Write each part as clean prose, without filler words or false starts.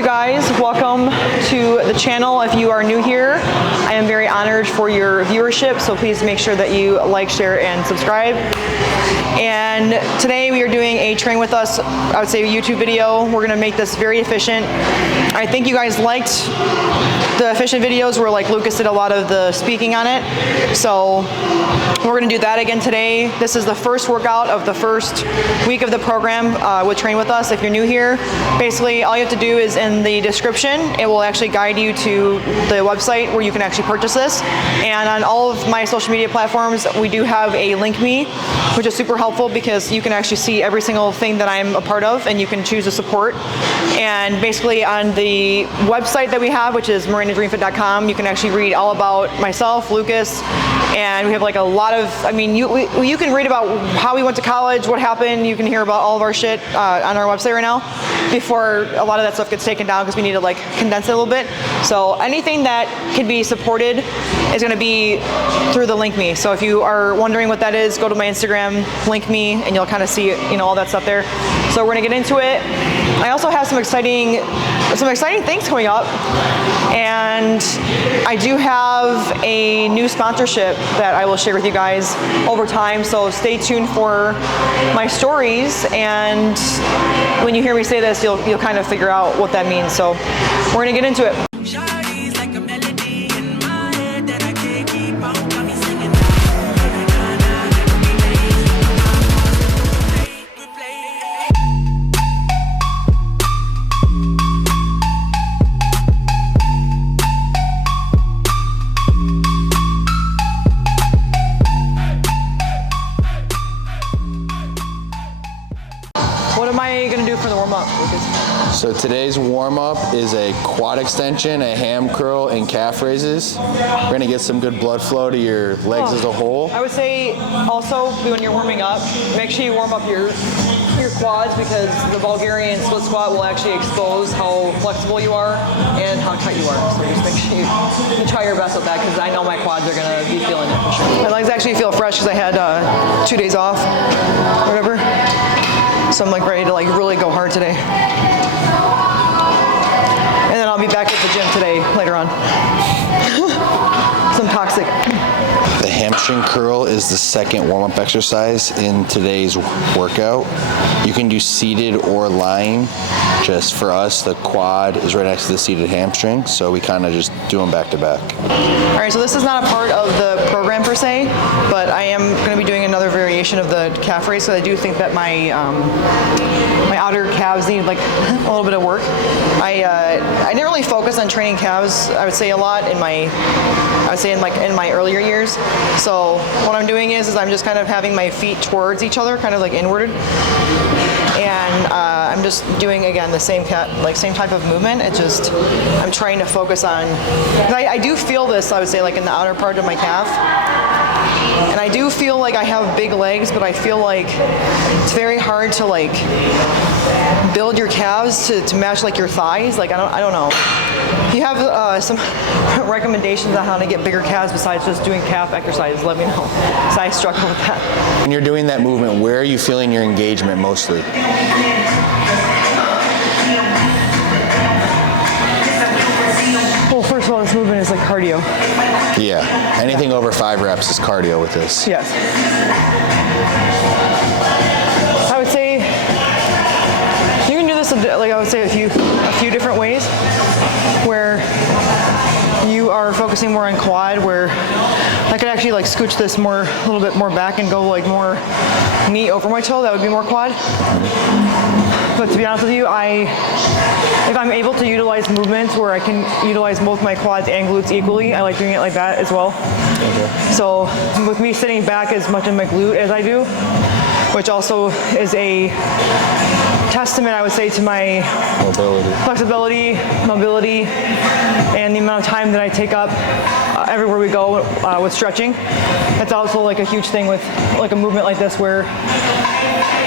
you guys? Welcome to the channel. If you are new here, I am very honored for your viewership, so please make sure that you like, share, and subscribe. And today we are doing a train with us, I would say, a YouTube video. We're gonna make this very efficient. I think you guys liked the efficient videos where like Lucas did a lot of the speaking on it. So we're gonna do that again today. This is the first workout of the first week of the program with Train With Us. If you're new here, basically all you have to do is in the description, it will actually guide you to the website where you can actually purchase this. And on all of my social media platforms, we do have a link me, which is super helpful because you can actually see every single thing that I'm a part of and you can choose to support. And basically on the website that we have, which is Mirandacohenfit.com, you can actually read all about myself, Lucas, and we have like a lot of, I mean, you can read about how we went to college, what happened, you can hear about all of our shit on our website right now before a lot of that stuff gets taken down because we need to like condense it a little bit. So anything that can be supported is going to be through the link me. So if you are wondering what that is, go to my Instagram, link me, and you'll kind of see, you know, all that stuff there. So we're going to get into it. I also have some exciting things coming up, and I do have a new sponsorship that I will share with you guys over time, so stay tuned for my stories, and when you hear me say this, you'll kind of figure out what that means. So we're gonna get into it. What am I gonna do for the warm-up, Lucas? So today's warm-up is a quad extension, a ham curl, and calf raises. We're gonna get some good blood flow to your legs as a whole. I would say also when you're warming up, make sure you warm up your quads because the Bulgarian split squat will actually expose how flexible you are and how tight you are. So just make sure you try your best with that because I know my quads are gonna be feeling it for sure. My legs actually feel fresh because I had 2 days off, whatever. So I'm like ready to like really go hard today. And then I'll be back at the gym today later on. Some toxic. The hamstring curl is the second warm-up exercise in today's workout. You can do seated or lying. Just for us, the quad is right next to the seated hamstring, so we kind of just do them back to back. All right, so this is not a part of the program per se, but I am going to be doing another variation of the calf raise, so I do think that my my outer calves need like a little bit of work. I didn't really focus on training calves, I would say, a lot in my earlier years. So what I'm doing is I'm just kind of having my feet towards each other, kind of like inwarded. And I'm just doing, again, the same type of movement. It's just, I'm trying to focus on, I do feel this, I would say, like in the outer part of my calf. And I do feel like I have big legs, but I feel like it's very hard to like build your calves to match like your thighs. Like, I don't know. If you have some recommendations on how to get bigger calves besides just doing calf exercises, let me know. So I struggle with that. When you're doing that movement, where are you feeling your engagement mostly? Well, first of all, this movement is like cardio. Yeah, anything over 5 reps is cardio with this. Yes. I would say you can do this like I would say a few different ways where you are focusing more on quad, where I could actually like scooch this a little bit more back and go like more knee over my toe. That would be more quad. But to be honest with you, if I'm able to utilize movements where I can utilize both my quads and glutes equally, I like doing it like that as well. Okay. So with me sitting back as much in my glute as I do, which also is a testament, I would say, to my flexibility, mobility, and the amount of time that I take up everywhere we go with stretching. That's also like a huge thing with like a movement like this where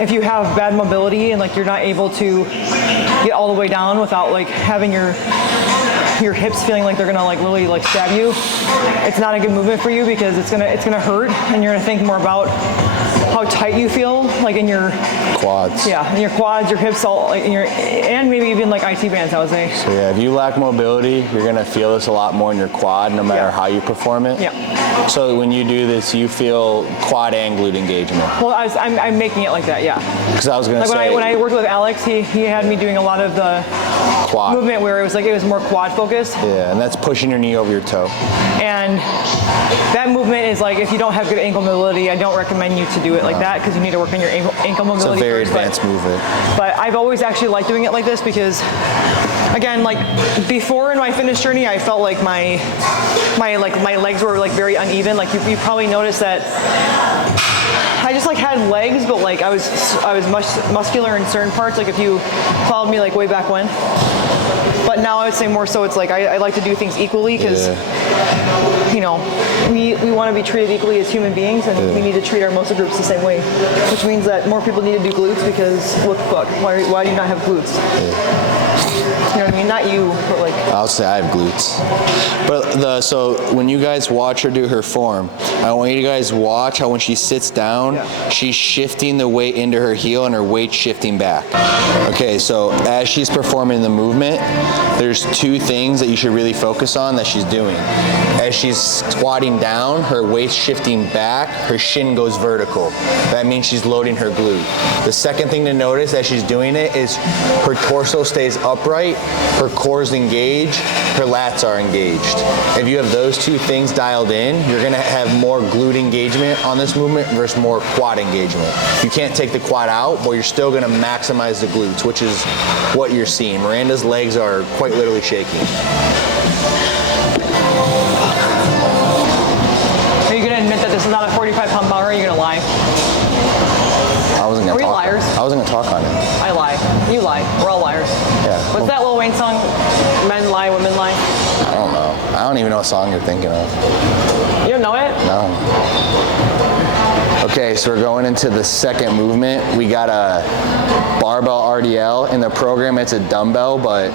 if you have bad mobility and like you're not able to get all the way down without like having your hips feeling like they're gonna like really like stab you, it's not a good movement for you because it's gonna hurt and you're gonna think more about how tight you feel like in your quads. Yeah, and your quads, your hips, all, like, and maybe even like IT bands, I would say. So yeah, if you lack mobility, you're gonna feel this a lot more in your quad, no matter how you perform it. Yeah. So when you do this, you feel quad and glute engagement. Well, I'm making it like that, yeah. Because I was gonna like say, when I worked with Alex, he had me doing a lot of the quad movement where it was more quad focused. Yeah, and that's pushing your knee over your toe. And that movement is like, if you don't have good ankle mobility, I don't recommend you to do it like that, because you need to work on your ankle mobility. It's a very first, advanced movement. But I've always actually liked doing it like this because, again, like before in my fitness journey, I felt like my legs were like very uneven. Like you probably noticed that I just like had legs, but like I was much muscular in certain parts. Like if you followed me like way back when. But now I would say more so it's like I like to do things equally because you know, we want to be treated equally as human beings, and we need to treat our muscle groups the same way, which means that more people need to do glutes because what the fuck? Why do you not have glutes? You know what I mean? Not you, but like. I'll say I have glutes. But so when you guys watch her do her form, I want you guys watch how when she sits down, she's shifting the weight into her heel and her weight shifting back. Okay, so as she's performing the movement, there's two things that you should really focus on that she's doing. As she's squatting down, her weight's shifting back, her shin goes vertical. That means she's loading her glute. The second thing to notice as she's doing it is her torso stays upright, her core's engaged, her lats are engaged. If you have those two things dialed in, you're gonna have more glute engagement on this movement versus more quad engagement. You can't take the quad out, but you're still gonna maximize the glutes, which is what you're seeing. Miranda's legs are quite literally shaking. Are you gonna admit that this is not a 45-pound bar, or are you gonna lie? I wasn't gonna talk. Liars? I wasn't gonna talk on it. I lie. You lie. We're all liars. Yeah. What's that Lil Wayne song? Men lie, women lie. I don't know. I don't even know what song you're thinking of. You don't know it? No. Okay, so we're going into the second movement. We got a Barbell RDL. In the program, it's a dumbbell, but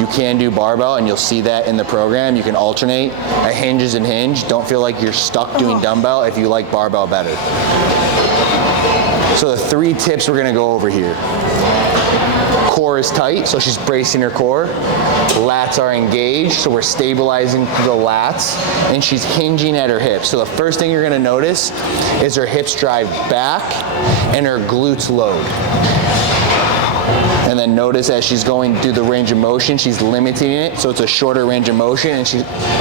you can do barbell, and you'll see that in the program. You can alternate. A hinge is a hinge. Don't feel like you're stuck doing dumbbell if you like barbell better. So the three tips we're gonna go over here. Core is tight, so she's bracing her core. Lats are engaged, so we're stabilizing the lats, and she's hinging at her hips. So the first thing you're gonna notice is her hips drive back and her glutes load. And then notice as she's going through the range of motion, she's limiting it, so it's a shorter range of motion, and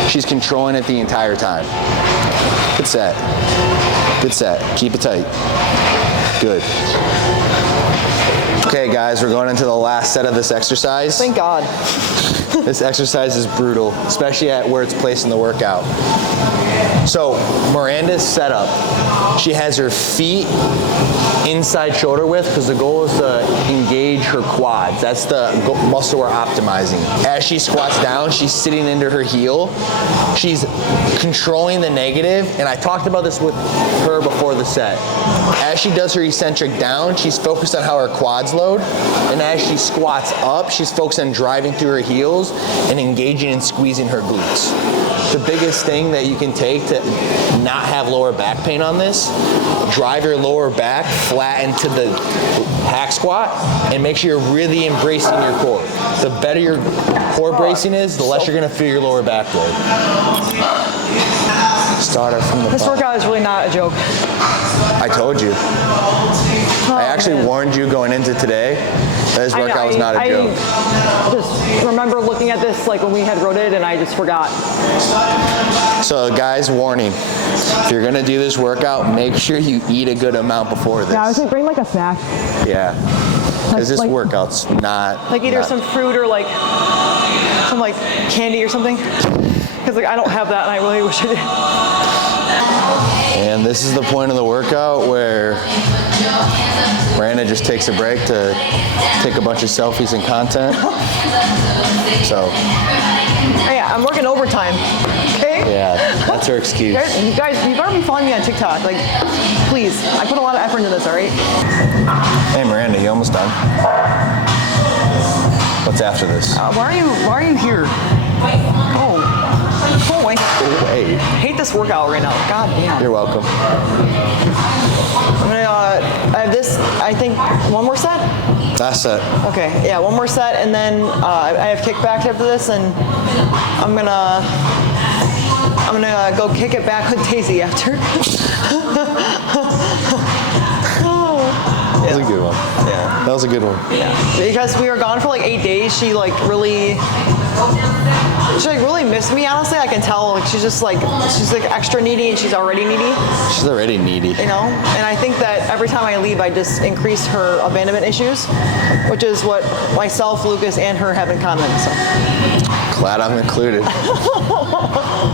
she's controlling it the entire time. Good set. Good set. Keep it tight. Good. Okay, guys, we're going into the last set of this exercise. Thank God. This exercise is brutal, especially at where it's placed in the workout. So Miranda's setup, she has her feet inside shoulder width because the goal is to engage her quads. That's the muscle we're optimizing. As she squats down, she's sitting into her heel. She's controlling the negative, and I talked about this with her before the set. As she does her eccentric down, she's focused on how her quads load, and as she squats up, she's focused on driving through her heels and engaging and squeezing her glutes. The biggest thing that you can take to not have lower back pain on this, drive your lower back flat into the hack squat and make sure you're really embracing your core. The better your core bracing is, the less you're gonna feel your lower back load. Start her from the This bottom. workout is really not a joke. I told you. I actually warned you going into today that this workout was not a joke. I just remember looking at this like when we had wrote it, and I just forgot. So guys, warning. If you're gonna do this workout, make sure you eat a good amount before this. Yeah, I was like, bring like a snack. Yeah. Because this Like- workout's not... Like either not- some fruit or like some like candy or something. Because like I don't have that, and I really wish I did. And this is the point of the workout where Miranda just takes a break to take a bunch of selfies and content. So, Oh, yeah, I'm working overtime. Okay? yeah, that's her excuse. You guys, you better be following me on TikTok. Like, please. I put a lot of effort into this, all right? Hey, Miranda, you almost done? What's after this? Why are you here? Oh. Go away. Go away. I hate this workout right now. God damn. You're welcome. I'm gonna, I have this, I think, one more set? That's it. Okay, yeah, one more set, and then I have kickback after this, and I'm gonna go kick it back with Daisy after. That was a good one. Yeah. That was a good one. Yeah. Because we were gone for like 8 days, she really missed me, honestly. I can tell, like, she's extra needy, and she's already needy. She's already needy. You know? And I think that every time I leave, I just increase her abandonment issues, which is what myself, Lucas, and her have in common, so. Glad I'm included.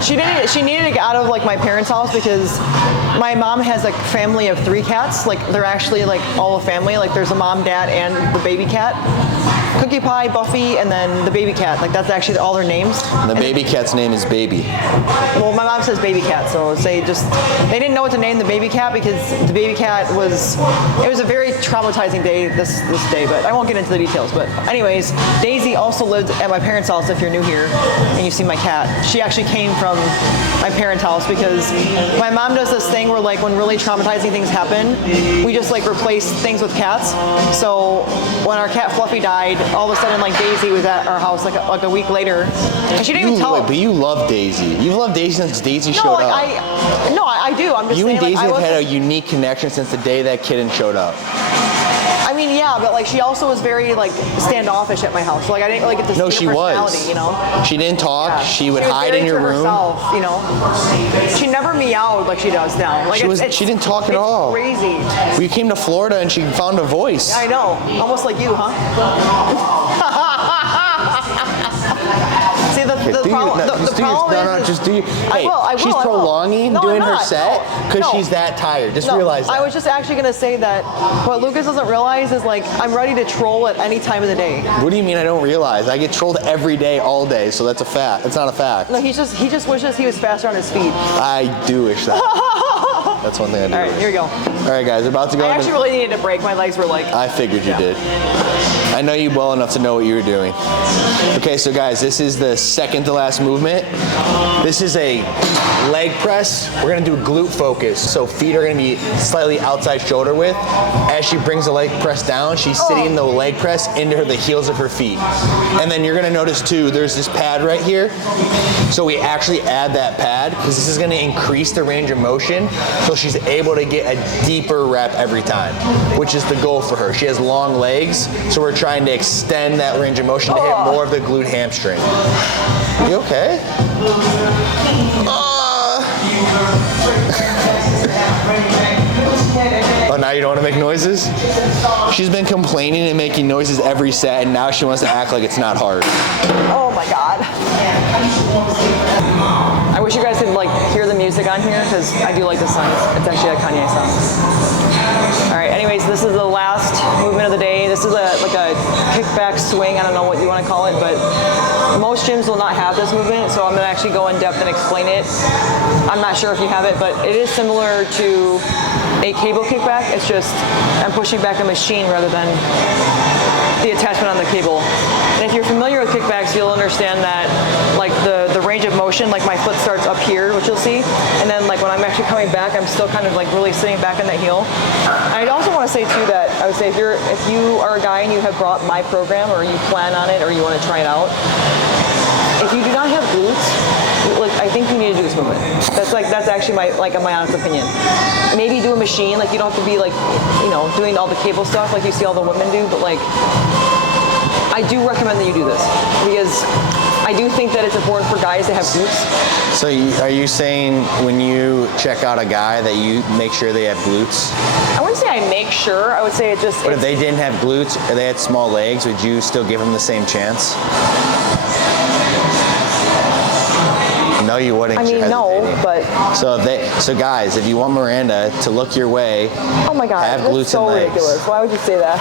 She needed to get out of, like, my parents' house because my mom has a family of 3 cats. Like, they're actually, like, all a family. Like, there's a mom, dad, and the baby cat. Cookie Pie, Buffy, and then the baby cat. Like, that's actually all their names. And the baby cat's name is Baby. Well, my mom says baby cat, so they didn't know what to name the baby cat because the baby cat it was a very traumatizing day this day, but I won't get into the details. But anyways, Daisy also lived at my parents' house. If you're new here and you see my cat, she actually came from my parents' house because my mom does this thing where, like, when really traumatizing things happen, we just, like, replace things with cats. So when our cat Fluffy died, all of a sudden, like, Daisy was at our house like a week later, and she didn't even tell. But you love Daisy. You've loved Daisy since Daisy showed up. I do. I'm just you saying, and Daisy like, have had a unique connection since the day that kitten showed up. I mean, yeah, but, like, she also was very, like, standoffish at my house. So, like, I didn't really get to see her personality, you know? She didn't talk. Yeah. She would hide in your room. Herself, you know? She never meowed like she does now. Like, she didn't talk at all. Crazy. We came to Florida and she found a voice. I know. Almost like you, huh? See, the problem is... just do you. Hey, I will, she's prolonging doing her set because she's that tired. Just realize that. I was just actually going to say that what Lucas doesn't realize is, like, I'm ready to troll at any time of the day. What do you mean I don't realize? I get trolled every day, all day, so that's a fact. That's not a fact. No, he just wishes he was faster on his feet. I do wish that. That's one thing I do. All right, here we go. All right, guys, about to go. I actually really needed a break. My legs were like... I figured you did. I know you well enough to know what you were doing. Okay, so guys, this is the second to last movement. This is a leg press. We're gonna do glute focus. So feet are gonna be slightly outside shoulder width. As she brings the leg press down, she's sitting the leg press into the heels of her feet. And then you're gonna notice too, there's this pad right here. So we actually add that pad because this is gonna increase the range of motion so she's able to get a deeper rep every time, which is the goal for her. She has long legs, so we're trying to extend that range of motion to hit more of the glute hamstring. You okay? Oh, now you don't want to make noises? She's been complaining and making noises every set, and now she wants to act like it's not hard. Oh my God. I wish you guys could, like, hear the music on here because I do like this song. It's actually a Kanye song. All right, anyways, this is the last movement of the day. This is like a kickback swing. I don't know what you want to call it, but most gyms will not have this movement, so I'm going to actually go in depth and explain it. I'm not sure if you have it, but it is similar to a cable kickback. It's just I'm pushing back a machine rather than the attachment on the cable. And if you're familiar with kickbacks, you'll understand that, like, the range of motion, like, my foot starts up here, which you'll see, and then, like, when I'm actually coming back, I'm still kind of, like, really sitting back in that heel. I'd also want to say too that I would say if you are a guy and you have brought my program or you plan on it or you want to try it out, if you do not have glutes, like, I think you need to do this movement. That's actually my honest opinion. Maybe do a machine, like, you don't have to be, like, you know, doing all the cable stuff like you see all the women do, but, like, I do recommend that you do this because I do think that it's important for guys to have glutes. So are you saying when you check out a guy that you make sure they have glutes? I wouldn't say I make sure. I would say it just... But if they didn't have glutes or they had small legs, would you still give them the same chance? No, you wouldn't. I mean, no, but... So guys, if you want Miranda to look your way, oh my God, have glutes so and legs. Ridiculous. Why would you say that?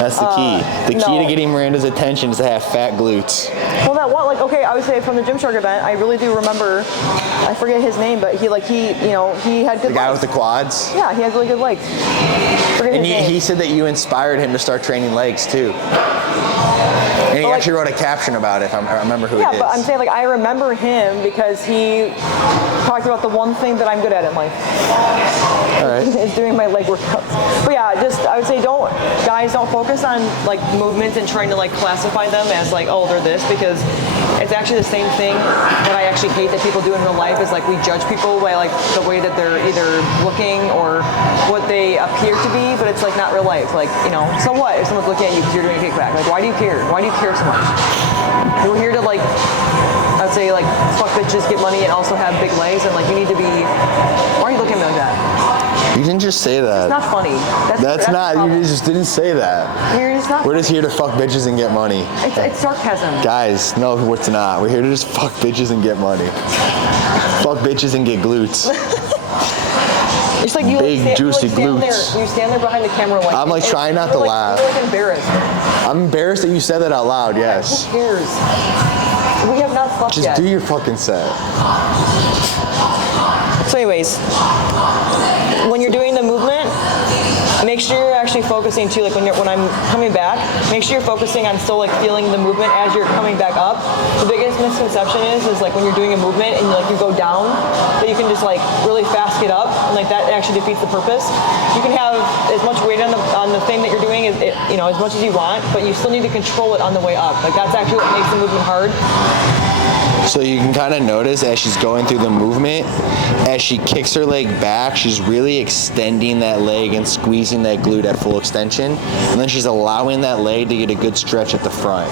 That's the key. The key to getting Miranda's attention is to have fat glutes. Well, okay, I would say from the Gymshark event, I really do remember, I forget his name, but he had good legs. The guy with the quads? Yeah, he had really good legs. And he said that you inspired him to start training legs too. And he like, actually wrote a caption about it. I remember who it is. Yeah, but I'm saying, like, I remember him because he talked about the one thing that I'm good at in life. All right. Is doing my leg workouts. But yeah, just, I would say guys don't focus on like movements and trying to like classify them as like, oh, they're this, because it's actually the same thing that I actually hate that people do in real life, is like we judge people by like the way that they're either looking or what they appear to be, but it's like not real life. Like, you know, so what if someone's looking at you because you're doing a kickback? Like, why do you care? Why do you care so much? We're here to like, I would say like fuck bitches, get money, and also have big legs, and like you need to be, why are you looking at me like that? You didn't just say that. It's not funny. That's not, you just didn't say that. We're just here to fuck bitches and get money. It's sarcasm. Guys, no, it's not. We're here to just fuck bitches and get money. Fuck bitches and get glutes. It's like you big juicy glutes. You stand there behind the camera like I'm like trying not to laugh. You're like embarrassed. I'm embarrassed that you said that out loud, yes. Who cares? We have not fucked yet. Just do your fucking set. So anyways, when you're doing the movement, make sure you're actually focusing too, like when I'm coming back, make sure you're focusing on still like feeling the movement as you're coming back up. The biggest misconception is like when you're doing a movement and like you go down, that you can just like really fast get up, and like that actually defeats the purpose. You can have as much weight on the thing that you're doing as you know, as much as you want, but you still need to control it on the way up. Like that's actually what makes the movement hard. So you can kind of notice as she's going through the movement, as she kicks her leg back, she's really extending that leg and squeezing that glute at full extension. And then she's allowing that leg to get a good stretch at the front.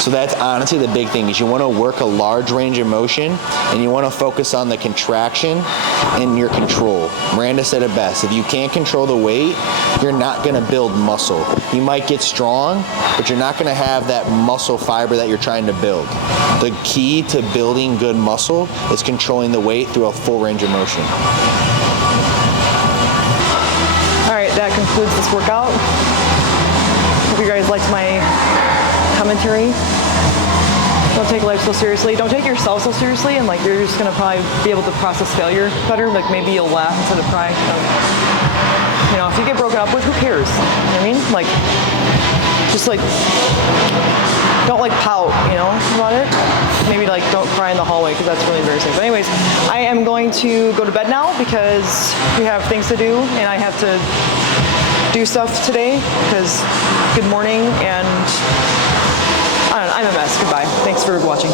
So that's honestly the big thing, is you want to work a large range of motion and you want to focus on the contraction and your control. Miranda said it best. If you can't control the weight, you're not going to build muscle. You might get strong, but you're not going to have that muscle fiber that you're trying to build. The key to building good muscle is controlling the weight through a full range of motion. All right, that concludes this workout. Hope you guys liked my commentary. Don't take life so seriously. Don't take yourself so seriously, and like you're just gonna probably be able to process failure better. Like maybe you'll laugh instead of cry. You know, if you get broken up with, who cares? You know what I mean? Like, just like, don't like pout, you know, about it. Maybe like don't cry in the hallway, because that's really embarrassing. But anyways, I am going to go to bed now because we have things to do, and I have to do stuff today, because good morning, and I don't know, I'm a mess. Goodbye. Thanks for watching.